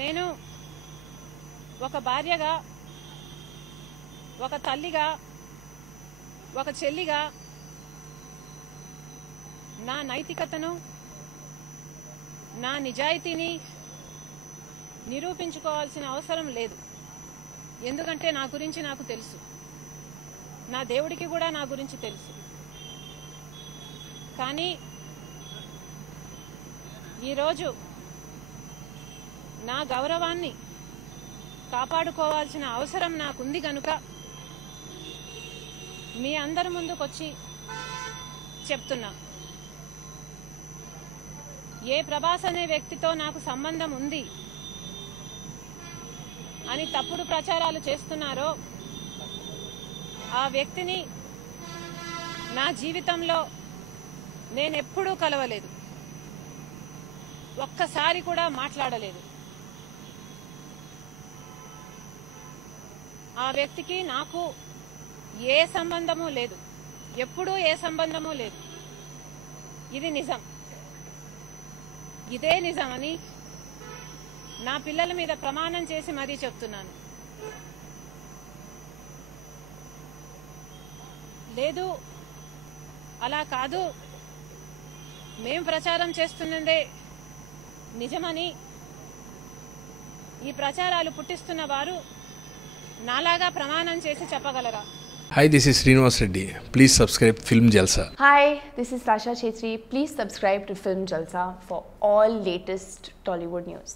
నేను ఒక భార్యగా, ఒక తల్లిగా, ఒక చెల్లిగా నా నైతికతను, నా నిజాయితీని నిరూపించుకోవాల్సిన అవసరం లేదు. ఎందుకంటే నా గురించి నాకు తెలుసు, నా దేవుడికి కూడా నా గురించి తెలుసు. కానీ ఈరోజు నా గౌరవాన్ని కాపాడుకోవాల్సిన అవసరం నాకుంది గనుక మీ అందరి ముందుకొచ్చి చెప్తున్నా. ఏ ప్రభాస్ అనే వ్యక్తితో నాకు సంబంధం ఉంది అని తప్పుడు ప్రచారాలు చేస్తున్నారో ఆ వ్యక్తిని నా జీవితంలో నేనెప్పుడూ కలవలేదు, ఒక్కసారి కూడా మాట్లాడలేదు. ఆ వ్యక్తికి నాకు ఏ సంబంధము లేదు, ఎప్పుడూ ఏ సంబంధము లేదు. ఇది నిజం. ఇదే నిజమని నా పిల్లల మీద ప్రమాణం చేసి మరీ చెప్తున్నాను. లేదు, అలా కాదు, మేం ప్రచారం చేస్తున్నదే నిజమని ఈ ప్రచారాలు పుట్టిస్తున్న వారు నాలాగా ప్రమాణం చేసి చెప్పగలరా? Hi, this is Srinivas Reddy. Please subscribe Film Jalsa. Hi, this is Sasha Chetri. Please subscribe to Film Jalsa for all latest Tollywood news.